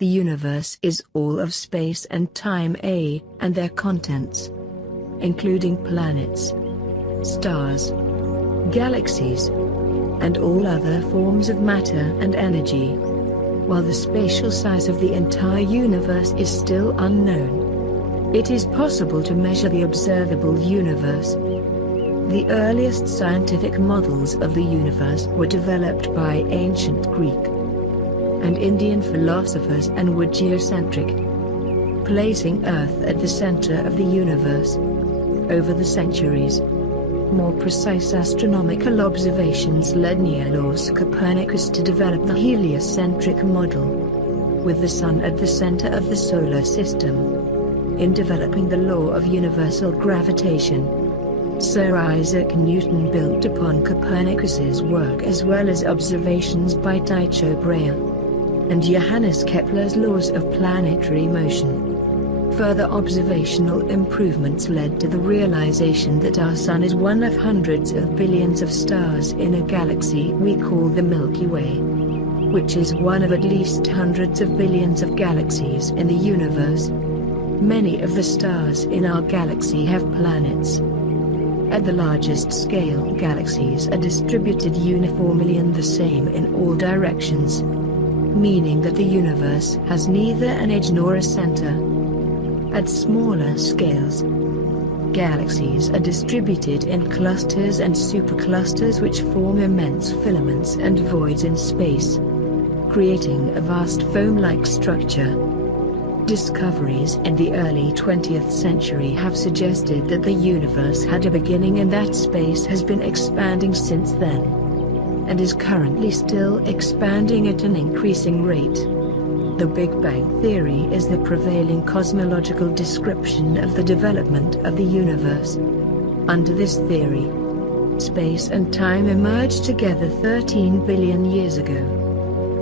The universe is all of space and time and their contents, including planets, stars, galaxies, and all other forms of matter and energy. While the spatial size of the entire universe is still unknown, it is possible to measure the observable universe. The earliest scientific models of the universe were developed by ancient Greek and Indian philosophers and were geocentric, placing Earth at the center of the universe. Over the centuries, more precise astronomical observations led Nicolaus Copernicus to develop the heliocentric model, with the Sun at the center of the solar system. In developing the law of universal gravitation, Sir Isaac Newton built upon Copernicus's work as well as observations by Tycho Brahe and Johannes Kepler's laws of planetary motion. Further observational improvements led to the realization that our Sun is one of hundreds of billions of stars in a galaxy we call the Milky Way, which is one of at least hundreds of billions of galaxies in the universe. Many of the stars in our galaxy have planets. At the largest scale, galaxies are distributed uniformly and the same in all directions, meaning that the universe has neither an edge nor a center. At smaller scales, galaxies are distributed in clusters and superclusters which form immense filaments and voids in space, creating a vast foam-like structure. Discoveries in the early 20th century have suggested that the universe had a beginning and that space has been expanding since then, and is currently still expanding at an increasing rate. The Big Bang Theory is the prevailing cosmological description of the development of the universe. Under this theory, space and time emerged together 13 billion years ago,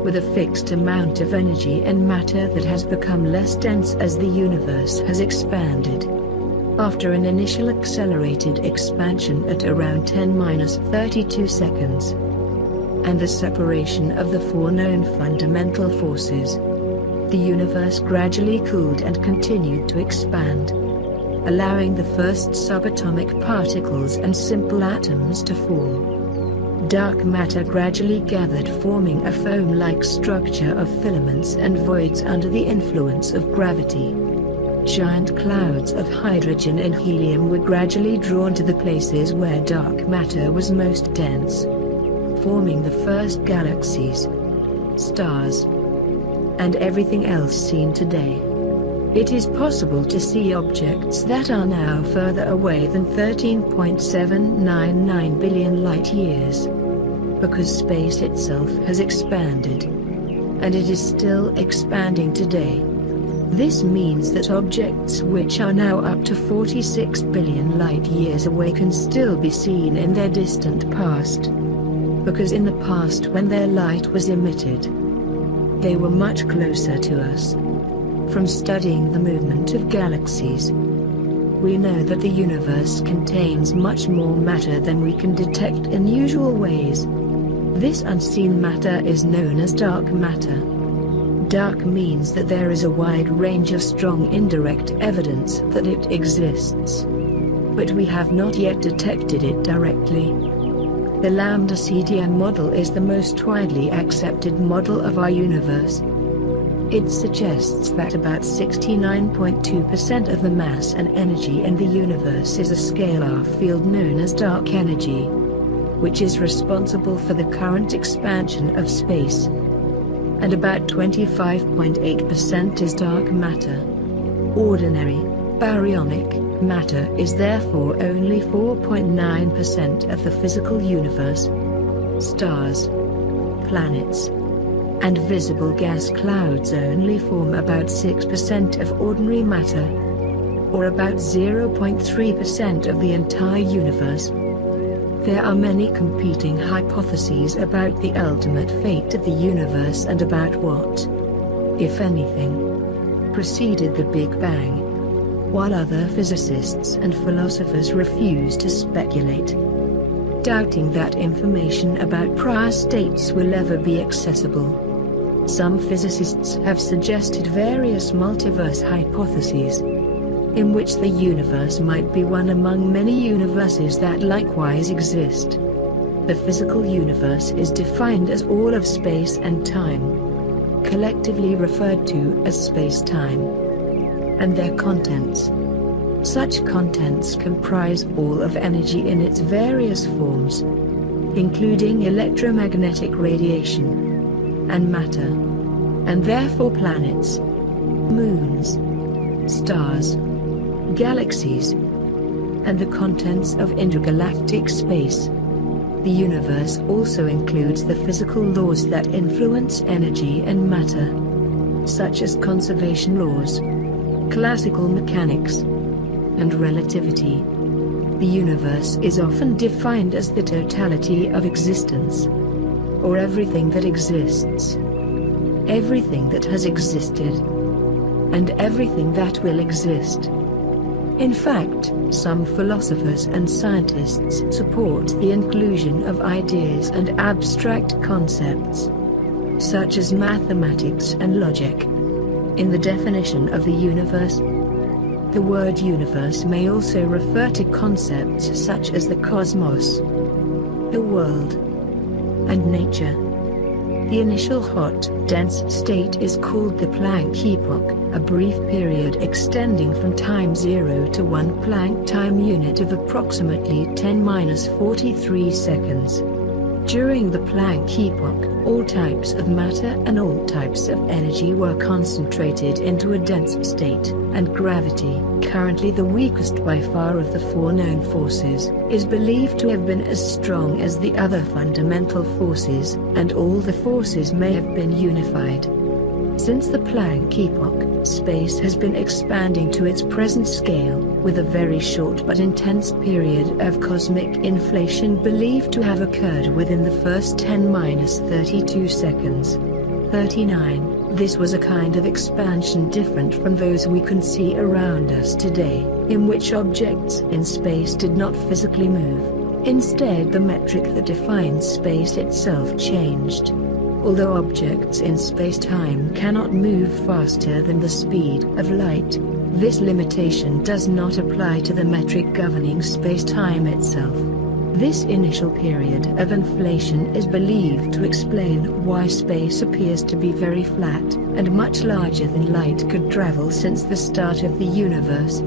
with a fixed amount of energy and matter that has become less dense as the universe has expanded. After an initial accelerated expansion at around 10⁻32 seconds, and the separation of the four known fundamental forces, the universe gradually cooled and continued to expand, allowing the first subatomic particles and simple atoms to form. Dark matter gradually gathered, forming a foam-like structure of filaments and voids under the influence of gravity. Giant clouds of hydrogen and helium were gradually drawn to the places where dark matter was most dense, forming the first galaxies, stars, and everything else seen today. It is possible to see objects that are now further away than 13.799 billion light-years, because space itself has expanded, and it is still expanding today. This means that objects which are now up to 46 billion light-years away can still be seen in their distant past, because in the past when their light was emitted, they were much closer to us. From studying the movement of galaxies, we know that the universe contains much more matter than we can detect in usual ways. This unseen matter is known as dark matter. Dark means that there is a wide range of strong indirect evidence that it exists, but we have not yet detected it directly. The lambda CDM model is the most widely accepted model of our universe. It suggests that about 69.2% of the mass and energy in the universe is a scalar field known as dark energy, which is responsible for the current expansion of space, and about 25.8% is dark matter. Ordinary, baryonic matter is therefore only 4.9% of the physical universe. Stars, planets, and visible gas clouds only form about 6% of ordinary matter, or about 0.3% of the entire universe. There are many competing hypotheses about the ultimate fate of the universe and about what, if anything, preceded the Big Bang, while other physicists and philosophers refuse to speculate, doubting that information about prior states will ever be accessible. Some physicists have suggested various multiverse hypotheses, in which the universe might be one among many universes that likewise exist. The physical universe is defined as all of space and time, collectively referred to as space-time, and their contents. Such contents comprise all of energy in its various forms, including electromagnetic radiation and matter, and therefore planets, moons, stars, galaxies, and the contents of intergalactic space. The universe also includes the physical laws that influence energy and matter, such as conservation laws, classical mechanics, and relativity. The universe is often defined as the totality of existence, or everything that exists, everything that has existed, and everything that will exist. In fact, some philosophers and scientists support the inclusion of ideas and abstract concepts, such as mathematics and logic, in the definition of the universe. The word universe may also refer to concepts such as the cosmos, the world, and nature. The initial hot, dense state is called the Planck epoch, a brief period extending from time 0 to 1 Planck time unit of approximately 10⁻43 seconds. During the Planck epoch, all types of matter and all types of energy were concentrated into a dense state, and gravity, currently the weakest by far of the four known forces, is believed to have been as strong as the other fundamental forces, and all the forces may have been unified. Since the Planck epoch, space has been expanding to its present scale, with a very short but intense period of cosmic inflation believed to have occurred within the first 10⁻32 seconds. 39. This was a kind of expansion different from those we can see around us today, in which objects in space did not physically move. Instead, the metric that defines space itself changed. Although objects in space-time cannot move faster than the speed of light, this limitation does not apply to the metric governing space-time itself. This initial period of inflation is believed to explain why space appears to be very flat, and much larger than light could travel since the start of the universe.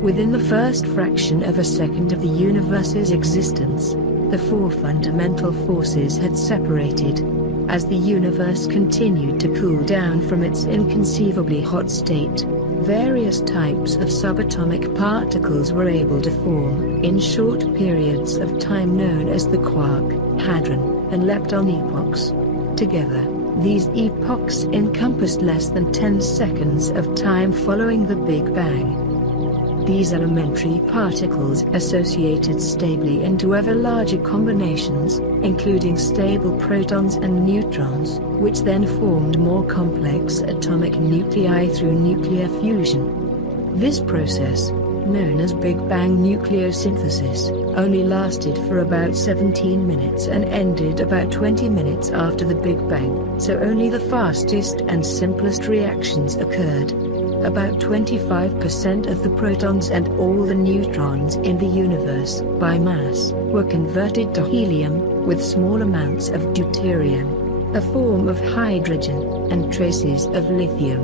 Within the first fraction of a second of the universe's existence, the four fundamental forces had separated. As the universe continued to cool down from its inconceivably hot state, various types of subatomic particles were able to form in short periods of time known as the quark, hadron, and lepton epochs. Together, these epochs encompassed less than 10 seconds of time following the Big Bang. These elementary particles associated stably into ever larger combinations, including stable protons and neutrons, which then formed more complex atomic nuclei through nuclear fusion. This process, known as Big Bang nucleosynthesis, only lasted for about 17 minutes and ended about 20 minutes after the Big Bang, so only the fastest and simplest reactions occurred. About 25% of the protons and all the neutrons in the universe, by mass, were converted to helium, with small amounts of deuterium, a form of hydrogen, and traces of lithium.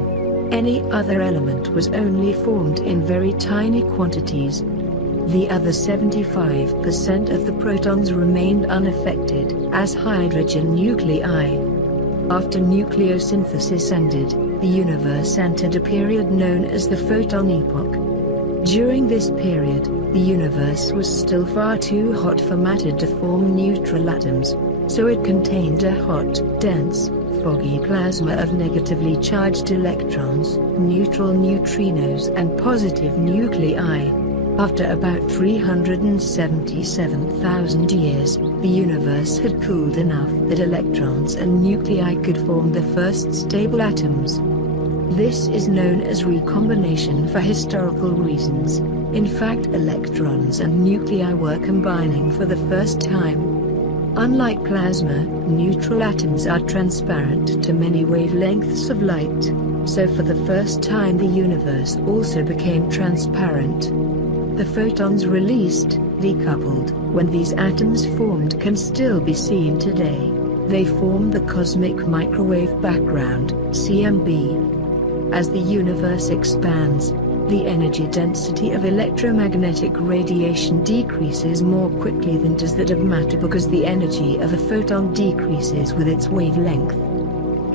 Any other element was only formed in very tiny quantities. The other 75% of the protons remained unaffected as hydrogen nuclei. After nucleosynthesis ended, the universe entered a period known as the photon epoch. During this period, the universe was still far too hot for matter to form neutral atoms, so it contained a hot, dense, foggy plasma of negatively charged electrons, neutral neutrinos and positive nuclei. After about 377,000 years, the universe had cooled enough that electrons and nuclei could form the first stable atoms. This is known as recombination for historical reasons. In fact, electrons and nuclei were combining for the first time. Unlike plasma, neutral atoms are transparent to many wavelengths of light, so for the first time the universe also became transparent. The photons released, decoupled, when these atoms formed can still be seen today. They form the cosmic microwave background, CMB. As the universe expands, the energy density of electromagnetic radiation decreases more quickly than does that of matter because the energy of a photon decreases with its wavelength.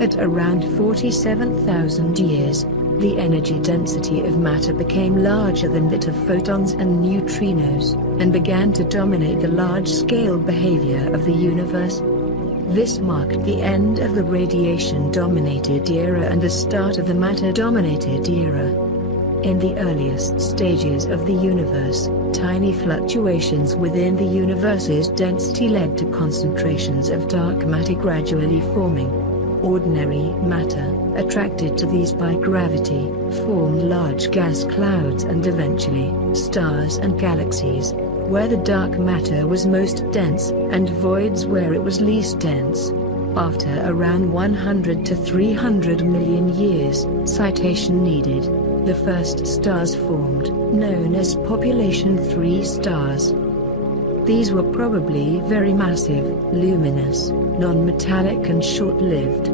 At around 47,000 years, the energy density of matter became larger than that of photons and neutrinos, and began to dominate the large-scale behavior of the universe. This marked the end of the radiation-dominated era and the start of the matter-dominated era. In the earliest stages of the universe, tiny fluctuations within the universe's density led to concentrations of dark matter gradually forming. Ordinary matter, attracted to these by gravity, formed large gas clouds and eventually, stars and galaxies, where the dark matter was most dense, and voids where it was least dense. After around 100 to 300 million years, citation needed, the first stars formed, known as population 3 stars. These were probably very massive, luminous, non-metallic and short-lived.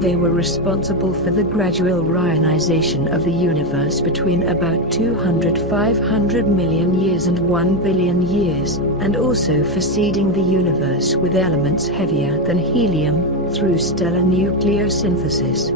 They were responsible for the gradual reionization of the universe between about 200–500 million years and 1 billion years, and also for seeding the universe with elements heavier than helium, through stellar nucleosynthesis.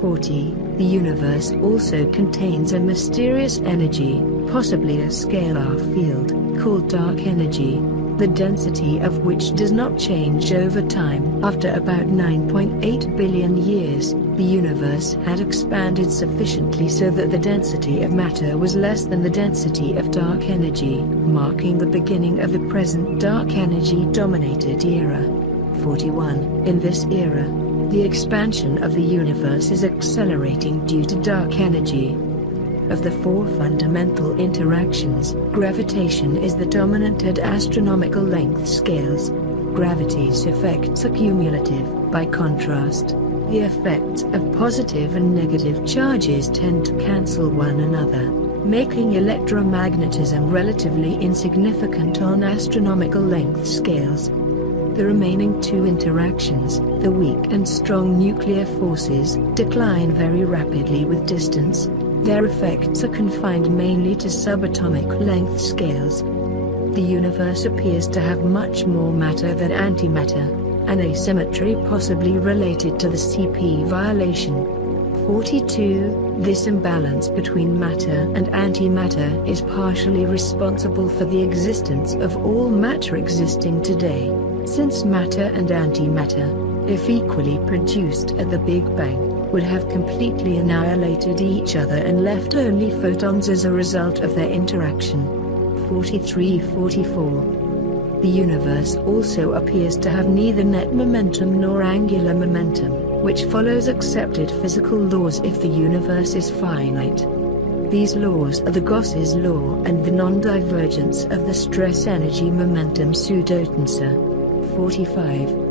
40. The universe also contains a mysterious energy, possibly a scalar field, called dark energy, the density of which does not change over time. After about 9.8 billion years, the universe had expanded sufficiently so that the density of matter was less than the density of dark energy, marking the beginning of the present dark energy-dominated era. 41. In this era, the expansion of the universe is accelerating due to dark energy. Of the four fundamental interactions, gravitation is the dominant at astronomical length scales. Gravity's effects are cumulative. By contrast, the effects of positive and negative charges tend to cancel one another, making electromagnetism relatively insignificant on astronomical length scales. The remaining two interactions, the weak and strong nuclear forces, decline very rapidly with distance. Their effects are confined mainly to subatomic length scales. The universe appears to have much more matter than antimatter, an asymmetry possibly related to the CP violation. 42. This imbalance between matter and antimatter is partially responsible for the existence of all matter existing today, since matter and antimatter, if equally produced at the Big Bang, would have completely annihilated each other and left only photons as a result of their interaction. 43–44. The universe also appears to have neither net momentum nor angular momentum, which follows accepted physical laws if the universe is finite. These laws are the Gauss's law and the non-divergence of the stress-energy momentum pseudotensor. 45.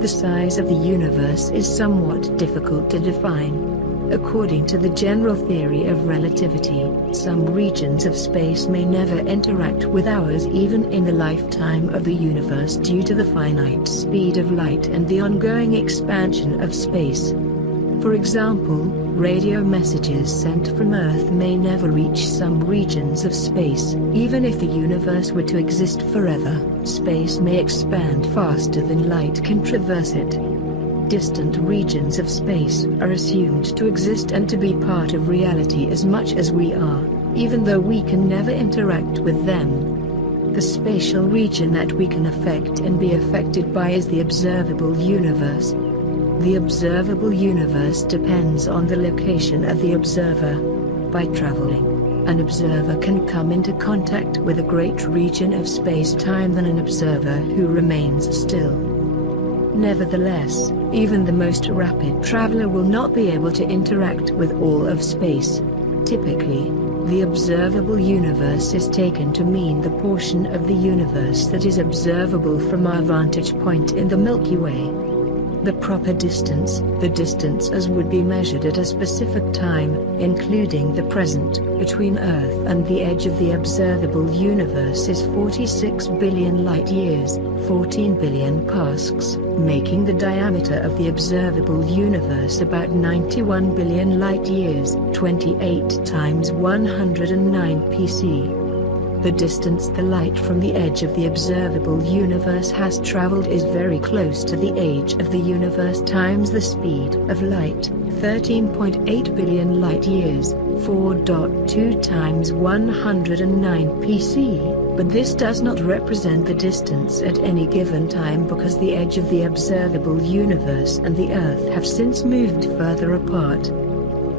The size of the universe is somewhat difficult to define. According to the general theory of relativity, some regions of space may never interact with ours even in the lifetime of the universe due to the finite speed of light and the ongoing expansion of space. For example, radio messages sent from Earth may never reach some regions of space. Even if the universe were to exist forever, space may expand faster than light can traverse it. Distant regions of space are assumed to exist and to be part of reality as much as we are, even though we can never interact with them. The spatial region that we can affect and be affected by is the observable universe. The observable universe depends on the location of the observer. By traveling, an observer can come into contact with a greater region of space-time than an observer who remains still. Nevertheless, even the most rapid traveler will not be able to interact with all of space. Typically, The observable universe is taken to mean the portion of the universe that is observable from our vantage point in the Milky Way. The proper distance, the distance as would be measured at a specific time, including the present, between Earth and the edge of the observable universe is 46 billion light-years, 14 billion pascs, making the diameter of the observable universe about 91 billion light-years, 28 times 109 pc. The distance the light from the edge of the observable universe has traveled is very close to the age of the universe times the speed of light, 13.8 billion light-years, 4.2 times 109 pc, but this does not represent the distance at any given time because the edge of the observable universe and the Earth have since moved further apart.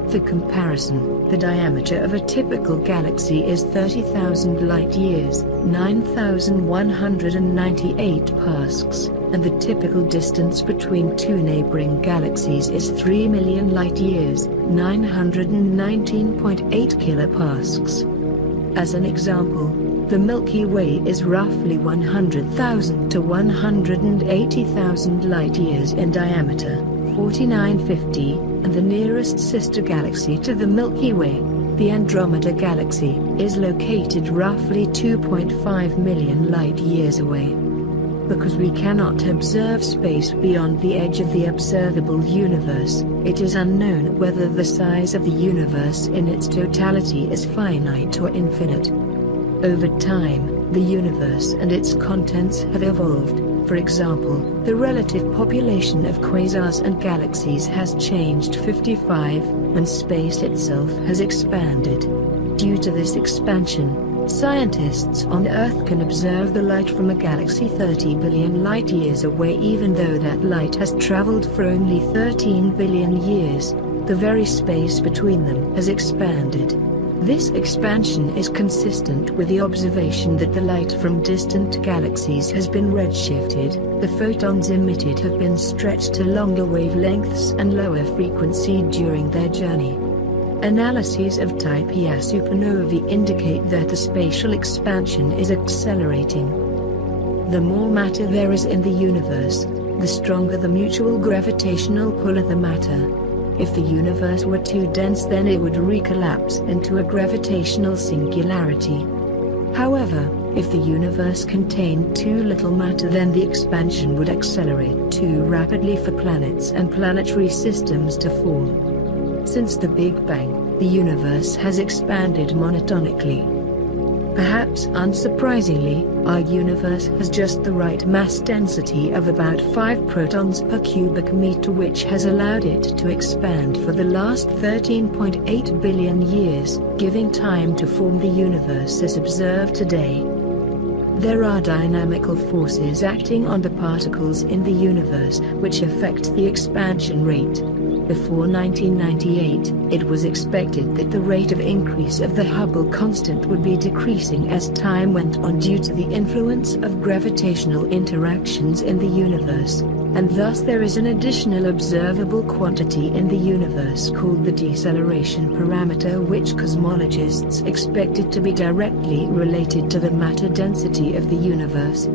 For comparison, the diameter of a typical galaxy is 30,000 light-years, 9,198 pascs, and the typical distance between two neighboring galaxies is 3 million light-years, 919.8 kilopascs. As an example, the Milky Way is roughly 100,000 to 180,000 light-years in diameter, 4950, and the nearest sister galaxy to the Milky Way, the Andromeda Galaxy, is located roughly 2.5 million light-years away. Because we cannot observe space beyond the edge of the observable universe, it is unknown whether the size of the universe in its totality is finite or infinite. Over time, the universe and its contents have evolved. For example, the relative population of quasars and galaxies has changed 55, and space itself has expanded. Due to this expansion, scientists on Earth can observe the light from a galaxy 30 billion light-years away even though that light has traveled for only 13 billion years. The very space between them has expanded. This expansion is consistent with the observation that the light from distant galaxies has been redshifted, the photons emitted have been stretched to longer wavelengths and lower frequency during their journey. Analyses of type Ia supernovae indicate that the spatial expansion is accelerating. The more matter there is in the universe, the stronger the mutual gravitational pull of the matter. If the universe were too dense, then it would recollapse into a gravitational singularity. However, if the universe contained too little matter, then the expansion would accelerate too rapidly for planets and planetary systems to form. Since the Big Bang, the universe has expanded monotonically. Perhaps unsurprisingly, our universe has just the right mass density of about 5 protons per cubic meter, which has allowed it to expand for the last 13.8 billion years, giving time to form the universe as observed today. There are dynamical forces acting on the particles in the universe which affect the expansion rate. Before 1998, it was expected that the rate of increase of the Hubble constant would be decreasing as time went on due to the influence of gravitational interactions in the universe, and thus there is an additional observable quantity in the universe called the deceleration parameter, which cosmologists expected to be directly related to the matter density of the universe.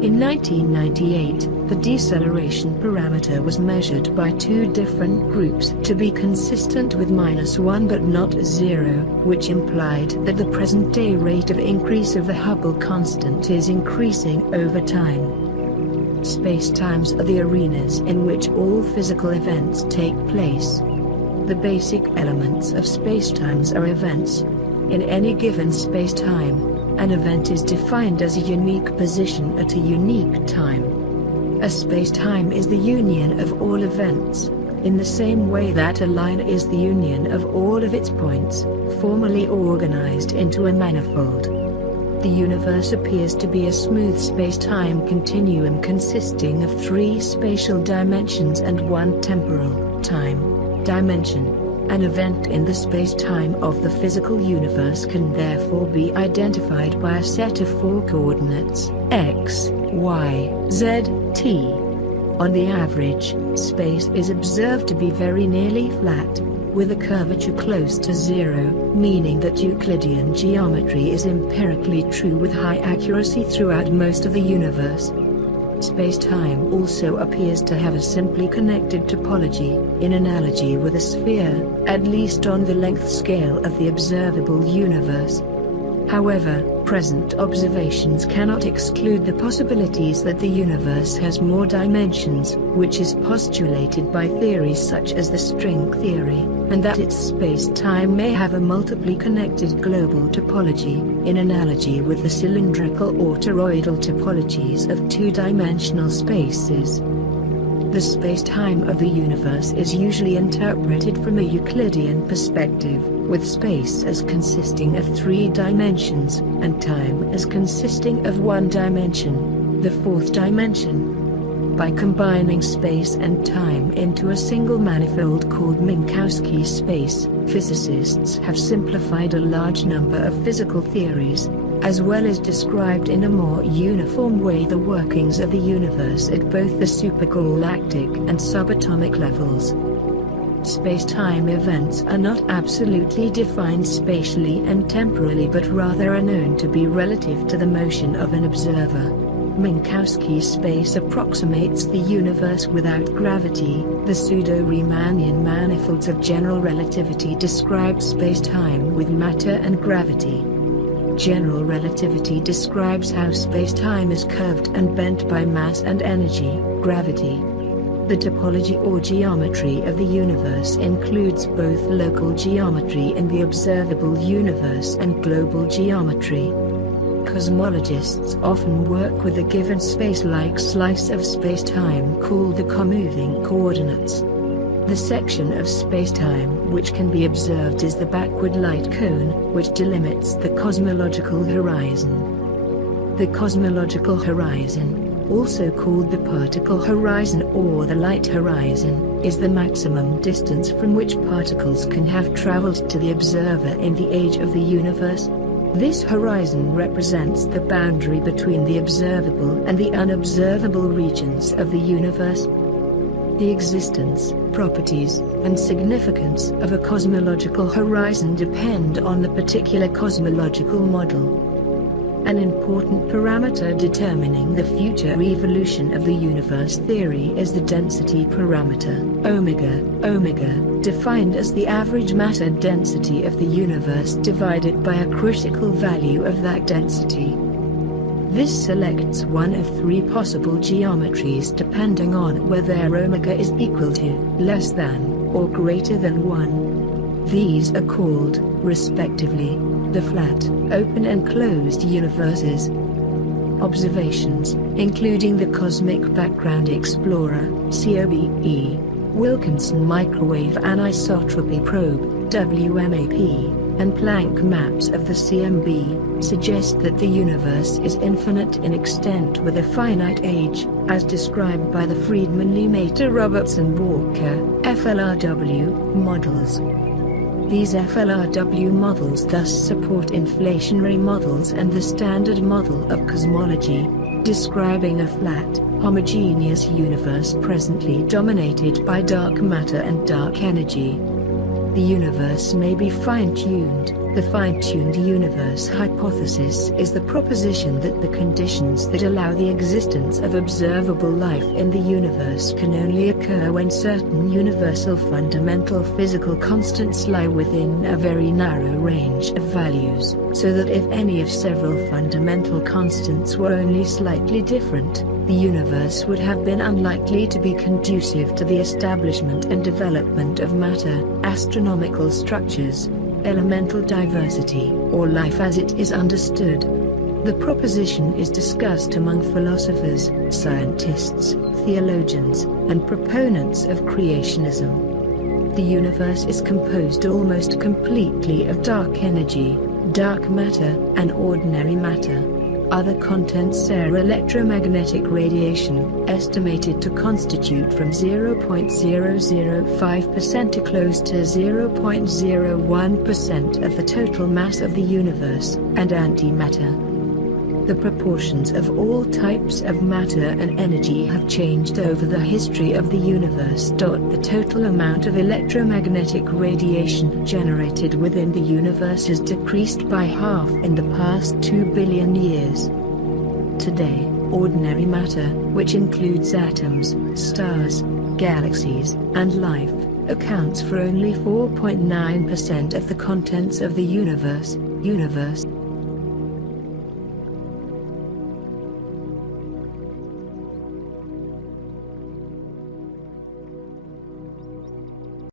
In 1998, the deceleration parameter was measured by 2 different groups to be consistent with -1 but not 0, which implied that the present-day rate of increase of the Hubble constant is increasing over time. Spacetimes are the arenas in which all physical events take place. The basic elements of spacetimes are events. In any given spacetime, an event is defined as a unique position at a unique time. A spacetime is the union of all events, in the same way that a line is the union of all of its points, formally organized into a manifold. The universe appears to be a smooth spacetime continuum consisting of 3 spatial dimensions and 1 temporal, time, dimension. An event in the space-time of the physical universe can therefore be identified by a set of 4 coordinates, x, y, z, t. On the average, space is observed to be very nearly flat. with a curvature close to zero, meaning that Euclidean geometry is empirically true with high accuracy throughout most of the universe. Space-time also appears to have a simply connected topology, in analogy with a sphere, at least on the length scale of the observable universe. However, present observations cannot exclude the possibilities that the universe has more dimensions, which is postulated by theories such as the string theory, and that its space-time may have a multiply connected global topology, in analogy with the cylindrical or toroidal topologies of two-dimensional spaces. The space-time of the universe is usually interpreted from a Euclidean perspective, with space as consisting of 3 dimensions, and time as consisting of 1 dimension, the 4th dimension. By combining space and time into a single manifold called Minkowski space, physicists have simplified a large number of physical theories, as well as described in a more uniform way the workings of the universe at both the supergalactic and subatomic levels. Space-time events are not absolutely defined spatially and temporally, but rather are known to be relative to the motion of an observer. Minkowski space approximates the universe without gravity. The pseudo-Riemannian manifolds of general relativity describe space-time with matter and gravity. General relativity describes how space-time is curved and bent by mass and energy, gravity. The topology or geometry of the universe includes both local geometry in the observable universe and global geometry. Cosmologists often work with a given space-like slice of space-time called the comoving coordinates. The section of spacetime which can be observed is the backward light cone, which delimits the cosmological horizon. The cosmological horizon, also called the particle horizon or the light horizon, is the maximum distance from which particles can have traveled to the observer in the age of the universe. This horizon represents the boundary between the observable and the unobservable regions of the universe. The existence, properties, and significance of a cosmological horizon depend on the particular cosmological model. An important parameter determining the future evolution of the universe theory is the density parameter, omega, defined as the average matter density of the universe divided by a critical value of that density. This selects one of 3 possible geometries depending on whether omega is equal to, less than, or greater than 1. These are called, respectively, the flat, open and closed universes. Observations, including the Cosmic Background Explorer (COBE), Wilkinson Microwave Anisotropy Probe (WMAP), and Planck maps of the CMB, suggest that the universe is infinite in extent with a finite age, as described by the Friedmann-Lemaitre-Robertson-Walker (FLRW) models. These FLRW models thus support inflationary models and the Standard Model of Cosmology, describing a flat, homogeneous universe presently dominated by dark matter and dark energy. The universe may be fine-tuned. The fine-tuned universe hypothesis is the proposition that the conditions that allow the existence of observable life in the universe can only occur when certain universal fundamental physical constants lie within a very narrow range of values, so that if any of several fundamental constants were only slightly different, the universe would have been unlikely to be conducive to the establishment and development of matter, astronomical structures, elemental diversity, or life as it is understood. The proposition is discussed among philosophers, scientists, theologians, and proponents of creationism. The universe is composed almost completely of dark energy, dark matter, and ordinary matter. Other contents are electromagnetic radiation, estimated to constitute from 0.005% to close to 0.01% of the total mass of the universe, and antimatter. The proportions of all types of matter and energy have changed over the history of the universe. The total amount of electromagnetic radiation generated within the universe has decreased by half in the past 2 billion years. Today, ordinary matter, which includes atoms, stars, galaxies, and life, accounts for only 4.9% of the contents of the universe.